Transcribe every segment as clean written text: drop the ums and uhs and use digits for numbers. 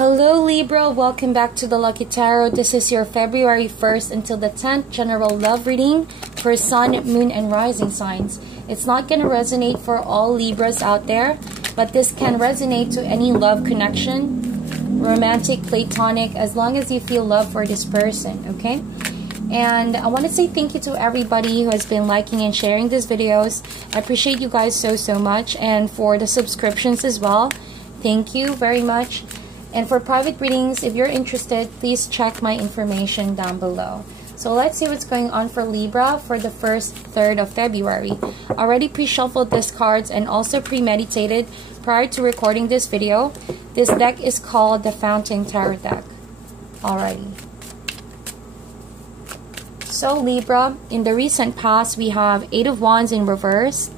Hello Libra, welcome back to the Lucky Tarot. This is your February 1st until the 10th general love reading for Sun, Moon, and Rising signs. It's not going to resonate for all Libras out there, but this can resonate to any love connection, romantic, platonic, as long as you feel love for this person, okay? And I want to say thank you to everybody who has been liking and sharing these videos. I appreciate you guys so much, and for the subscriptions as well. Thank you very much. And for private readings, if you're interested, please check my information down below. So let's see what's going on for Libra for the 1st, 3rd of February. Already pre-shuffled these cards and also premeditated prior to recording this video. This deck is called the Fountain Tarot deck. Alrighty. So Libra, in the recent past, we have 8 of Wands in reverse.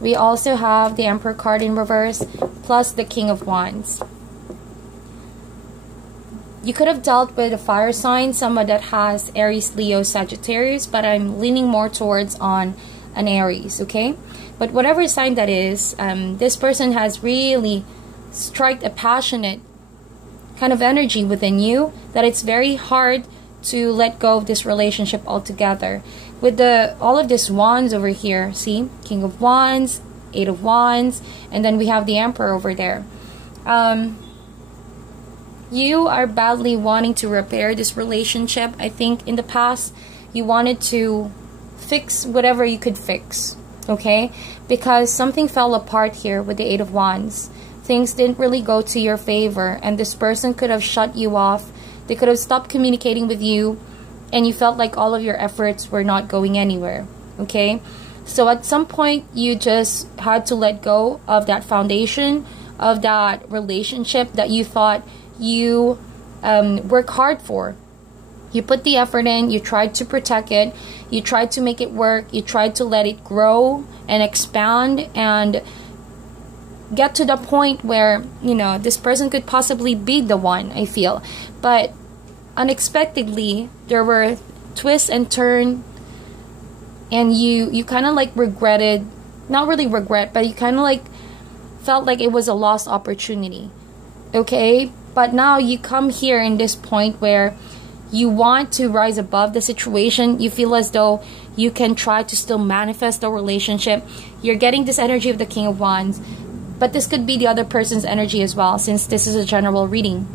We also have the Emperor card in reverse, plus the King of Wands. You could have dealt with a fire sign, someone that has Aries, Leo, Sagittarius, but I'm leaning more towards on an Aries, okay? But whatever sign that is, this person has really struck a passionate kind of energy within you that it's very hard to let go of this relationship altogether. With all of these wands over here, see? King of Wands, 8 of Wands, and then we have the Emperor over there. You are badly wanting to repair this relationship. I think in the past, you wanted to fix whatever you could fix, okay? Because something fell apart here with the 8 of Wands. Things didn't really go to your favor, and this person could have shut you off. They could have stopped communicating with you, and you felt like all of your efforts were not going anywhere, okay? So at some point, you just had to let go of that foundation, of that relationship that you thought you work hard for. You put the effort in, you tried to protect it, you tried to make it work, you tried to let it grow and expand and get to the point where, you know, this person could possibly be the one, I feel. But unexpectedly, there were twists and turns, and you kind of like regretted, not really regret, but you kind of like felt like it was a lost opportunity, okay? But now you come here in this point where you want to rise above the situation. You feel as though you can try to still manifest the relationship. You're getting this energy of the King of Wands, but this could be the other person's energy as well, since this is a general reading.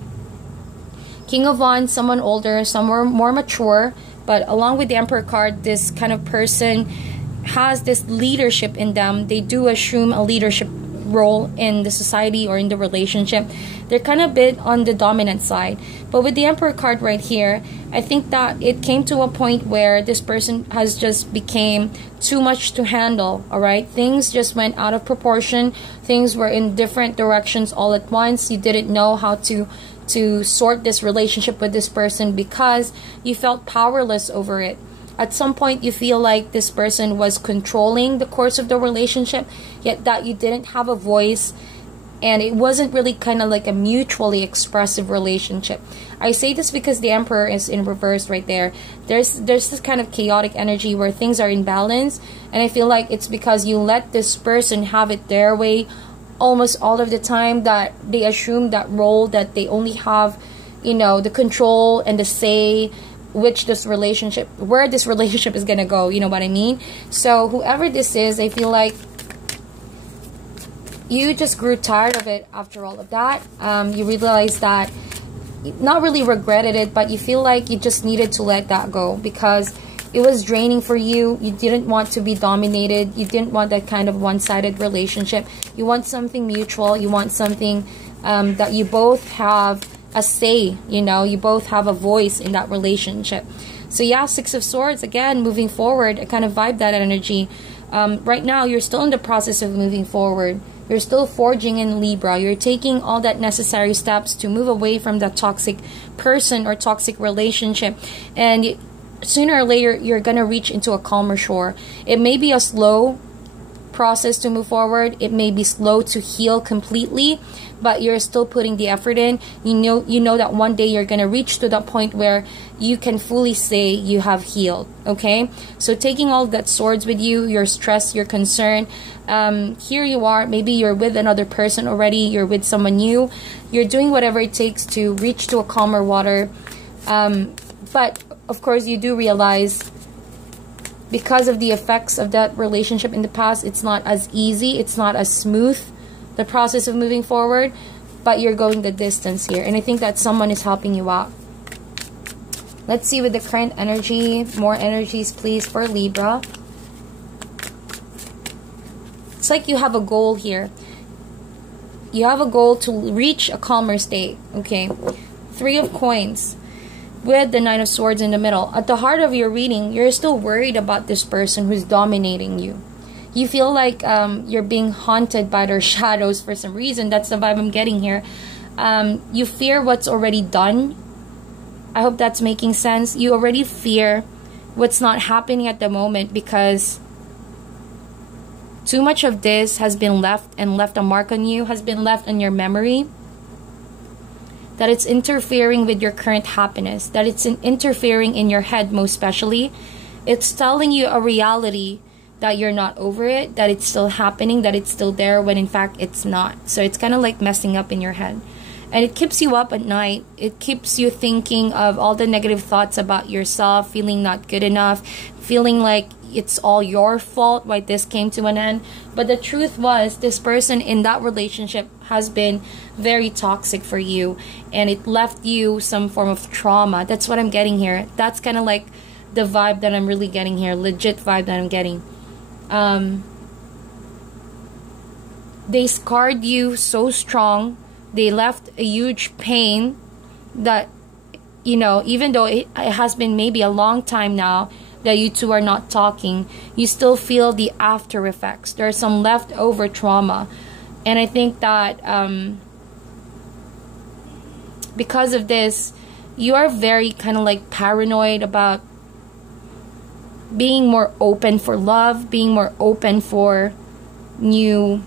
King of Wands, someone older, someone more mature, but along with the Emperor card, this kind of person has this leadership in them. They do assume a leadership role in the society or in the relationship. They're kind of a bit on the dominant side. But with the Emperor card right here, I think that it came to a point where this person has just became too much to handle, all right? Things just went out of proportion. Things were in different directions all at once. You didn't know how to sort this relationship with this person because you felt powerless over it. At some point, you feel like this person was controlling the course of the relationship, yet that you didn't have a voice, and it wasn't really kind of like a mutually expressive relationship. I say this because the Emperor is in reverse right there. There's this kind of chaotic energy where things are in balance, and I feel like it's because you let this person have it their way almost all of the time, that they assume that role, that they only have, you know, the control and the say where this relationship is gonna go, you know what I mean? So whoever this is, I feel like you just grew tired of it after all of that. You realized that, not really regretted it, but you feel like you just needed to let that go because it was draining for you. You didn't want to be dominated. You didn't want that kind of one-sided relationship. You want something mutual. You want something that you both have a say, you know, you both have a voice in that relationship. So yeah, 6 of Swords, again, moving forward. I kind of vibe that energy. Right now, you're still in the process of moving forward. You're still forging in Libra. You're taking all that necessary steps to move away from that toxic person or toxic relationship. And sooner or later, you're going to reach into a calmer shore. It may be a slow process to move forward. It may be slow to heal completely, but you're still putting the effort in. You know that one day you're going to reach to that point where you can fully say you have healed. Okay, so taking all that swords with you, your stress, your concern, here you are, maybe you're with another person already, you're with someone new, you're doing whatever it takes to reach to a calmer water, but of course you do realize, because of the effects of that relationship in the past, it's not as easy, it's not as smooth, the process of moving forward, but you're going the distance here, and I think that someone is helping you out. Let's see with the current energy, more energies please for Libra. It's like you have a goal here. You have a goal to reach a calmer state. Okay, 3 of Coins with the 9 of Swords in the middle. At the heart of your reading, you're still worried about this person who's dominating you. You feel like you're being haunted by their shadows for some reason. That's the vibe I'm getting here. You fear what's already done. I hope that's making sense. You already fear what's not happening at the moment, because too much of this has been left a mark on you, has been left on your memory, that it's interfering with your current happiness, that it's interfering in your head most especially. It's telling you a reality that you're not over it, that it's still happening, that it's still there, when in fact it's not. So it's kind of like messing up in your head. And it keeps you up at night. It keeps you thinking of all the negative thoughts about yourself, feeling not good enough, feeling like it's all your fault why this came to an end. But the truth was, this person in that relationship has been very toxic for you, and it left you some form of trauma. That's what I'm getting here. That's kind of like the vibe that I'm really getting here, legit vibe that I'm getting. They scarred you so strong. They left a huge pain that, you know, even though it has been maybe a long time now that you two are not talking, you still feel the after effects. There's some leftover trauma. And I think that because of this, you are very kind of like paranoid about being more open for love, being more open for new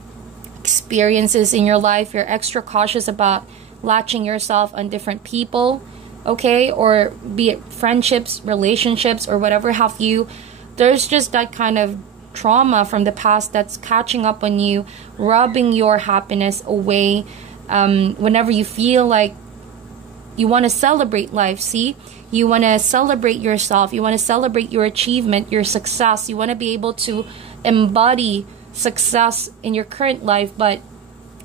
experiences in your life. You're extra cautious about latching yourself on different people, okay, or be it friendships, relationships, or whatever have you. There's just that kind of trauma from the past that's catching up on you, robbing your happiness away. Whenever you feel like you want to celebrate life, see, you want to celebrate yourself, you want to celebrate your achievement, your success, you want to be able to embody success in your current life, but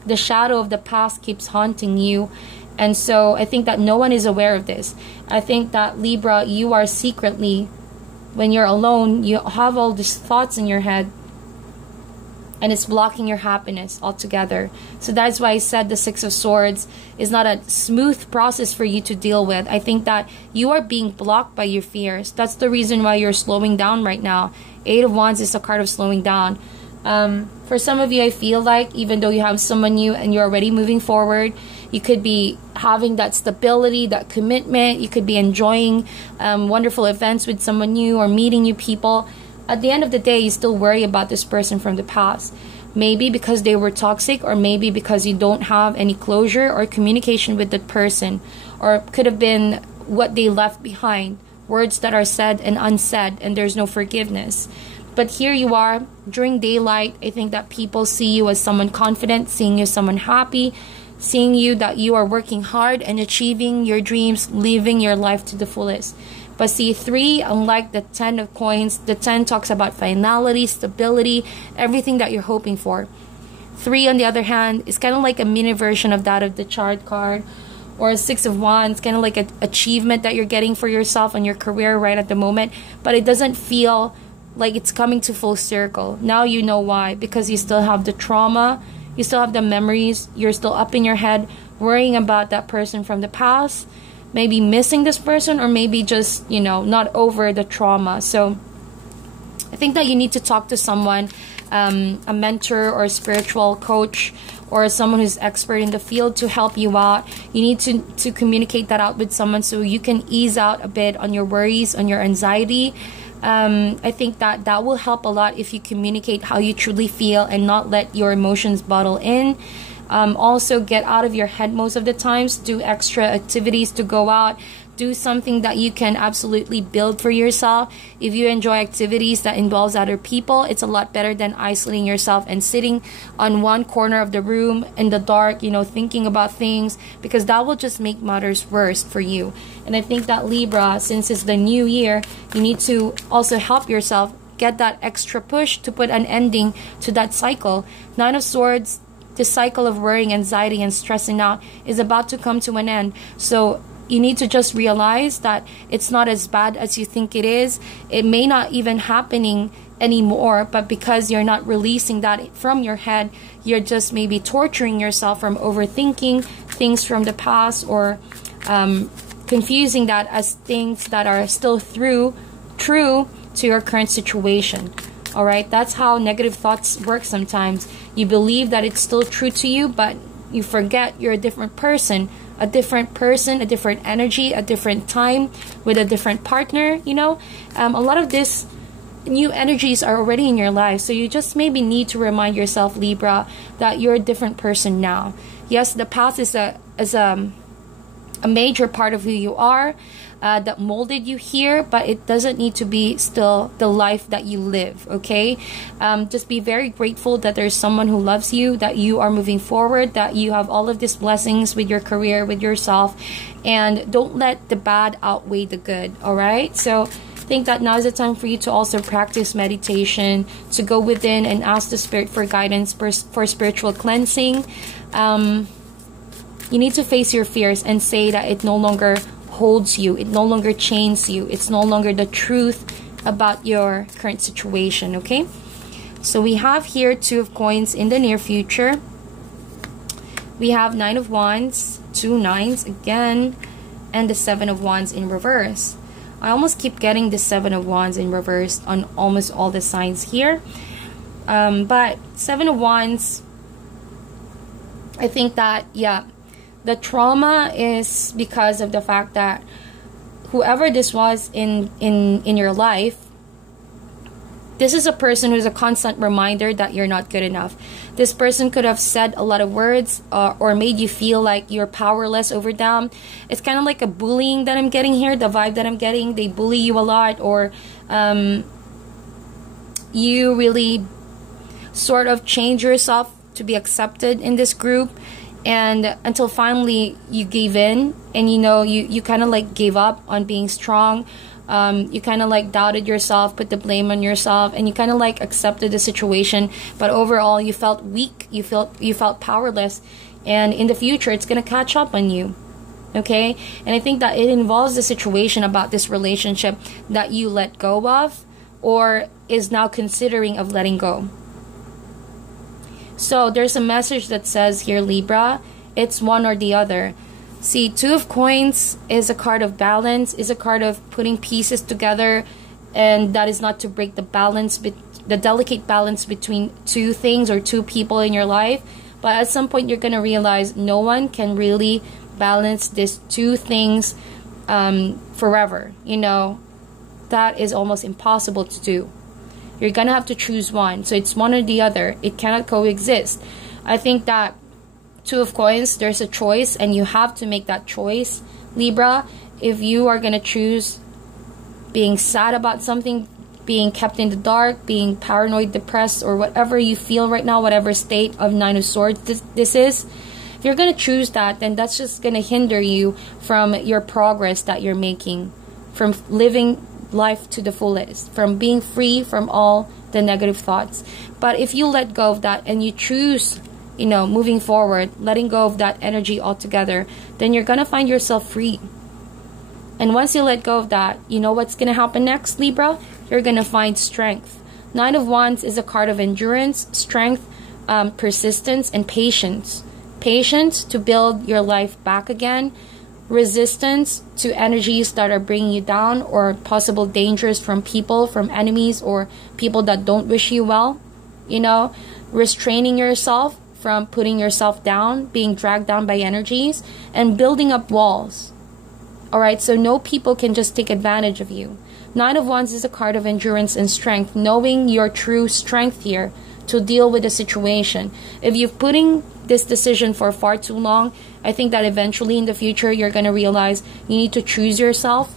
the shadow of the past keeps haunting you. And so I think that no one is aware of this. I think that Libra, you are secretly, when you're alone, you have all these thoughts in your head, and it's blocking your happiness altogether. So that's why I said the 6 of Swords is not a smooth process for you to deal with. I think that you are being blocked by your fears. That's the reason why you're slowing down right now. 8 of Wands is a card of slowing down. For some of you, I feel like even though you have someone new and you're already moving forward, you could be having that stability, that commitment. You could be enjoying wonderful events with someone new or meeting new people. At the end of the day, you still worry about this person from the past. Maybe because they were toxic, or maybe because you don't have any closure or communication with that person. Or it could have been what they left behind, words that are said and unsaid, and there's no forgiveness. But here you are, during daylight. I think that people see you as someone confident, seeing you as someone happy, seeing you that you are working hard and achieving your dreams, living your life to the fullest. But see, 3, unlike the 10 of Coins, the 10 talks about finality, stability, everything that you're hoping for. 3, on the other hand, is kind of like a mini version of that of the Chariot card, or a 6 of Wands, kind of like an achievement that you're getting for yourself and your career right at the moment. But it doesn't feel like it's coming to full circle. Now you know why. Because you still have the trauma, you still have the memories, you're still up in your head worrying about that person from the past, maybe missing this person, or maybe just, you know, not over the trauma. So I think that you need to talk to someone, a mentor or a spiritual coach, or someone who's expert in the field to help you out. You need to communicate that out with someone so you can ease out a bit on your worries, on your anxiety. I think that that will help a lot if you communicate how you truly feel and not let your emotions bottle in. Also, get out of your head most of the times. Do extra activities to go out. Do something that you can absolutely build for yourself. If you enjoy activities that involves other people, it's a lot better than isolating yourself and sitting on one corner of the room in the dark, you know, thinking about things, because that will just make matters worse for you. And I think that Libra, since it's the new year, you need to also help yourself get that extra push to put an ending to that cycle. Nine of Swords, the cycle of worrying, anxiety, and stressing out is about to come to an end. So you need to just realize that it's not as bad as you think it is. It may not even happening anymore, but because you're not releasing that from your head, you're just maybe torturing yourself from overthinking things from the past, or confusing that as things that are still true to your current situation. All right, that's how negative thoughts work sometimes. You believe that it's still true to you, but you forget you're a different person, a different energy, a different time with a different partner, you know. A lot of this new energies are already in your life, so you just maybe need to remind yourself, Libra, that you're a different person now. Yes, the past is a major part of who you are, that molded you here, but it doesn't need to be still the life that you live, okay? Just be very grateful that there's someone who loves you, that you are moving forward, that you have all of these blessings with your career, with yourself, and don't let the bad outweigh the good, all right? So I think that now is the time for you to also practice meditation, to go within and ask the Spirit for guidance for spiritual cleansing. You need to face your fears and say that it no longer holds you, it no longer chains you, it's no longer the truth about your current situation, okay? So we have here Two of Coins in the near future. We have Nine of Wands, 2 9s again, and the Seven of Wands in reverse. I almost keep getting the Seven of Wands in reverse on almost all the signs here. But Seven of Wands, I think that, yeah, the trauma is because of the fact that whoever this was in your life, this is a person who's a constant reminder that you're not good enough. This person could have said a lot of words or made you feel like you're powerless over them. It's kind of like a bullying that I'm getting here, the vibe that I'm getting. They bully you a lot, or you really sort of change yourself to be accepted in this group. And until finally you gave in, and you know, you kind of like gave up on being strong. You kind of like doubted yourself, put the blame on yourself, and you kind of like accepted the situation. But overall, you felt weak. You felt powerless. And in the future, it's gonna catch up on you. Okay? And I think that it involves the situation about this relationship that you let go of, or is now considering of letting go. So there's a message that says here, Libra, it's one or the other. See, Two of Coins is a card of balance, is a card of putting pieces together, and that is not to break the balance, the delicate balance between two things or two people in your life. But at some point, you're going to realize no one can really balance these two things forever. You know, that is almost impossible to do. You're going to have to choose one. So it's one or the other. It cannot coexist. I think that Two of Coins, there's a choice, and you have to make that choice, Libra. If you are going to choose being sad about something, being kept in the dark, being paranoid, depressed, or whatever you feel right now, whatever state of Nine of Swords this is, if you're going to choose that, then that's just going to hinder you from your progress that you're making, from living life to the fullest, from being free from all the negative thoughts. But if you let go of that and you choose, you know, moving forward, letting go of that energy altogether, then you're gonna find yourself free. And once you let go of that, you know what's gonna happen next, Libra? You're gonna find strength. Nine of Wands is a card of endurance, strength, persistence, and patience. Patience to build your life back again. Resistance to energies that are bringing you down, or possible dangers from people, from enemies, or people that don't wish you well. You know, restraining yourself from putting yourself down, being dragged down by energies, and building up walls Alright, so no people can just take advantage of you. Nine of Wands is a card of endurance and strength, knowing your true strength here to deal with the situation. If you're putting this decision for far too long, I think that eventually in the future you're going to realize you need to choose yourself.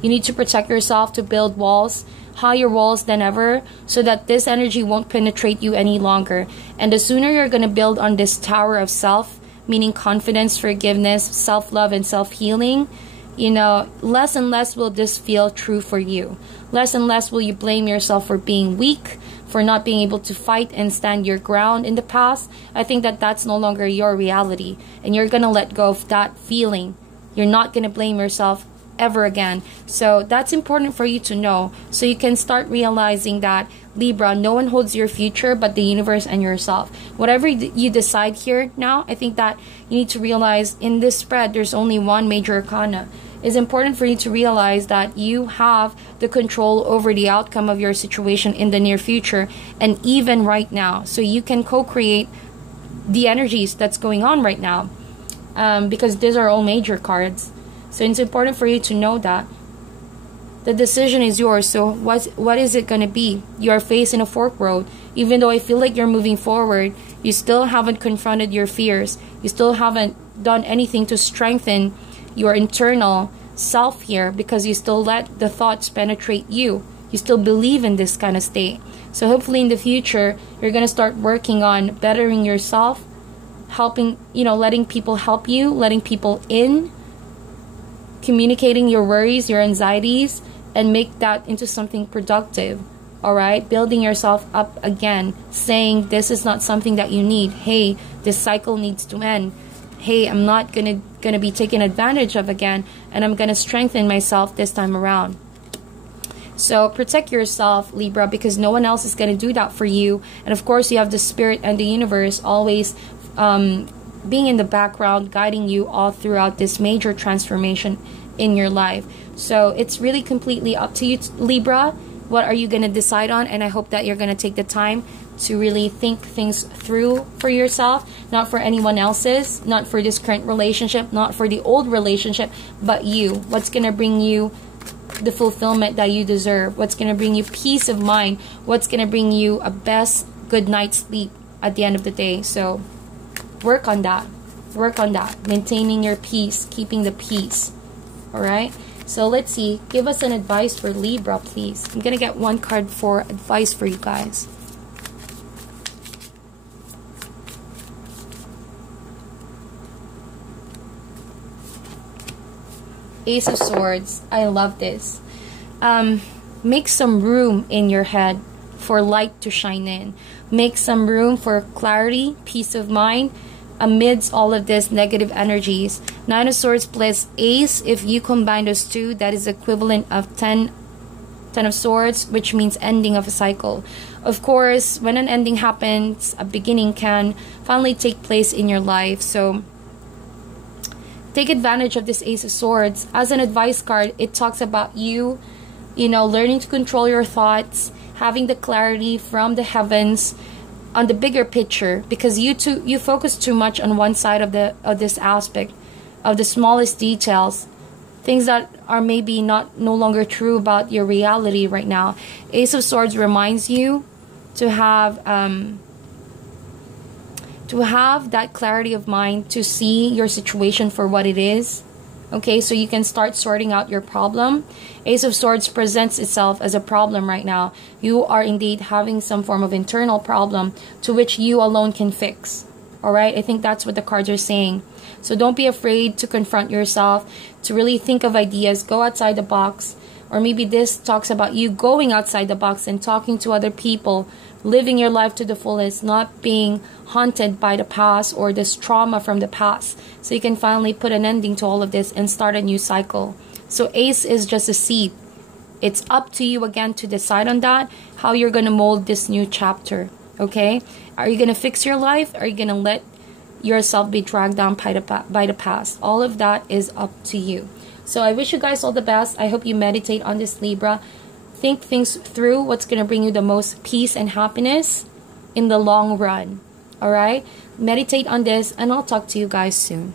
You need to protect yourself, to build walls, higher walls than ever, so that this energy won't penetrate you any longer. And the sooner you're going to build on this tower of self, meaning confidence, forgiveness, self-love, and self-healing, you know, less and less will this feel true for you. Less and less will you blame yourself for being weak, for not being able to fight and stand your ground in the past. I think that that's no longer your reality, and you're going to let go of that feeling. You're not going to blame yourself ever again. So that's important for you to know, so you can start realizing that, Libra, no one holds your future but the universe and yourself. Whatever you decide here now, I think that you need to realize in this spread there's only one major arcana. It's important for you to realize that you have the control over the outcome of your situation in the near future, and even right now, so you can co-create the energies that's going on right now, because these are all major cards. So it's important for you to know that the decision is yours. So what is it going to be? You are facing a fork road. Even though I feel like you're moving forward, you still haven't confronted your fears. You still haven't done anything to strengthen your internal self here, because you still let the thoughts penetrate you. You still believe in this kind of state. So hopefully in the future, you're going to start working on bettering yourself, helping, you know, letting people help you, letting people in, communicating your worries, your anxieties, and make that into something productive. Alright, building yourself up again, saying this is not something that you need. Hey, this cycle needs to end. Hey, I'm not gonna be taken advantage of again, and I'm gonna strengthen myself this time around. So protect yourself, Libra, because no one else is gonna do that for you. And of course, you have the spirit and the universe always being in the background, guiding you all throughout this major transformation in your life. So it's really completely up to you, Libra. What are you going to decide on? And I hope that you're going to take the time to really think things through for yourself, not for anyone else's, not for this current relationship, not for the old relationship, but you. What's going to bring you the fulfillment that you deserve? What's going to bring you peace of mind? What's going to bring you a best good night's sleep at the end of the day? So work on that. Work on that. Maintaining your peace, keeping the peace. Alright? So let's see. Give us an advice for Libra, please. I'm going to get one card for advice for you guys. Ace of Swords. I love this. Make some room in your head for light to shine in. Make some room for clarity, peace of mind, amidst all of this negative energies. Nine of Swords plus Ace, if you combine those two, that is equivalent of 10 of Swords, which means ending of a cycle. Of course, when an ending happens, a beginning can finally take place in your life. So take advantage of this Ace of Swords. As an advice card, it talks about you know, learning to control your thoughts, having the clarity from the heavens on the bigger picture, because you focus too much on one side of this aspect, of the smallest details, things that are maybe no longer true about your reality right now. Ace of Swords reminds you to have that clarity of mind, to see your situation for what it is. Okay, so you can start sorting out your problem. Ace of Swords presents itself as a problem right now. You are indeed having some form of internal problem to which you alone can fix. Alright, I think that's what the cards are saying. So don't be afraid to confront yourself, to really think of ideas, go outside the box. Or maybe this talks about you going outside the box and talking to other people, living your life to the fullest, not being haunted by the past or this trauma from the past. So you can finally put an ending to all of this and start a new cycle. So Ace is just a seed. It's up to you again to decide on that, how you're going to mold this new chapter. Okay? Are you going to fix your life? Are you going to let yourself be dragged down by the past? All of that is up to you. So I wish you guys all the best. I hope you meditate on this, Libra. Think things through, what's going to bring you the most peace and happiness in the long run. Alright? Meditate on this, and I'll talk to you guys soon.